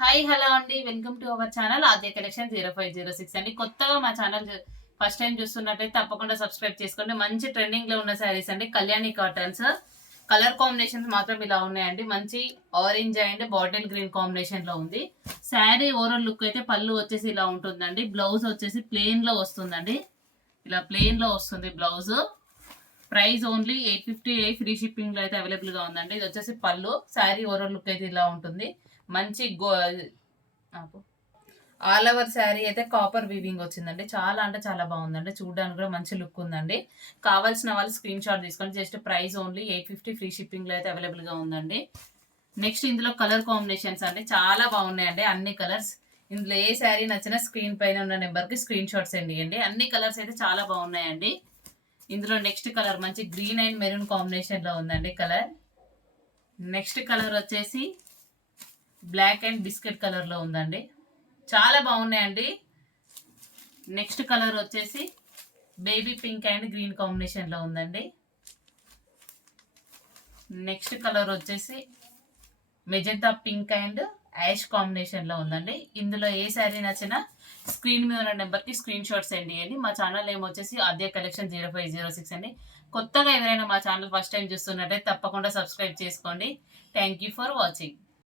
Hi hello అండి, welcome to our channel Aadya collection 0506 అండి. కొత్తగా మా ఛానల్ ఫస్ట్ టైం చూస్తున్నట్టయితే తప్పకుండా సబ్స్క్రైబ్ చేసుకోండి. మంచి ట్రెండింగ్ లో ఉన్న శారీస్ అండి. కళ్యాణి కాటన్స్ కలర్ కాంబినేషన్స్ మాత్రం ఇలా ఉన్నాయండి. మంచి orange and bottle green combination లో ఉంది శారీ. ఓవరాల్ లుక్ అయితే పళ్ళు వచ్చేసి ఇలా ఉంటుందండి. బ్లౌజ్ వచ్చేసి ప్లెయిన్ లో వస్తుందండి. ఇలా ప్లెయిన్ లో వస్తుంది blouse. Price only 850 free shipping లో అయితే అవైలబుల్ గా ఉందండి. ఇది వచ్చేసి పళ్ళు. శారీ ఓవరాల్ లుక్ అయితే ఇలా ఉంటుంది. మంచి ఆల్ ఓవర్ శారీ అయితే కాపర్ వీవింగ్ వచ్చిందండి. చాలా అంటే చాలా బాగుందండి. చూడడానికి కూడా మంచి లుక్ ఉందండి. కావాల్సిన వాళ్ళు స్క్రీన్ షాట్ తీసుకోండి. Just price only 850 free shipping లో అయితే అవైలబుల్ గా ఉందండి. నెక్స్ట్ ఇందులో కలర్ కాంబినేషన్స్ అండి చాలా బాగున్నాయండి. అన్ని కలర్స్ ఇందులో ఏ శారీ నచ్చినా స్క్రీన్ పైన ఉన్న నెంబర్ కి స్క్రీన్ షాట్ సెండ్ చేయండి. అన్ని కలర్స్ అయితే చాలా బాగున్నాయండి. ఇందులో నెక్స్ట్ కలర్ మంచి గ్రీన్ అండ్ మెరూన్ కాంబినేషన్ లో ఉందండి కలర్. నెక్స్ట్ కలర్ వచ్చేసి బ్లాక్ అండ్ బిస్కెట్ కలర్ లో ఉందండి. చాలా బాగున్నాయండి. నెక్స్ట్ కలర్ వచ్చేసి baby pink and green combination లో ఉందండి. నెక్స్ట్ కలర్ వచ్చేసి magenta pink and ash combination లో ఉందండి. ఇందులో ఏ శారీ నచ్చినా స్క్రీన్ మీద ఉన్న నెంబర్కి స్క్రీన్ షాట్ సెండ్ చేయండి. మా ఛానల్ ఏమో వచ్చేసి ఆద్య కలెక్షన్ 0506 అండి. కొత్తగా ఎవరైనా మా ఛానల్ ఫస్ట్ టైం చూస్తున్నట్టే తప్పకుండా సబ్స్క్రైబ్ చేసుకోండి. Thank you for watching.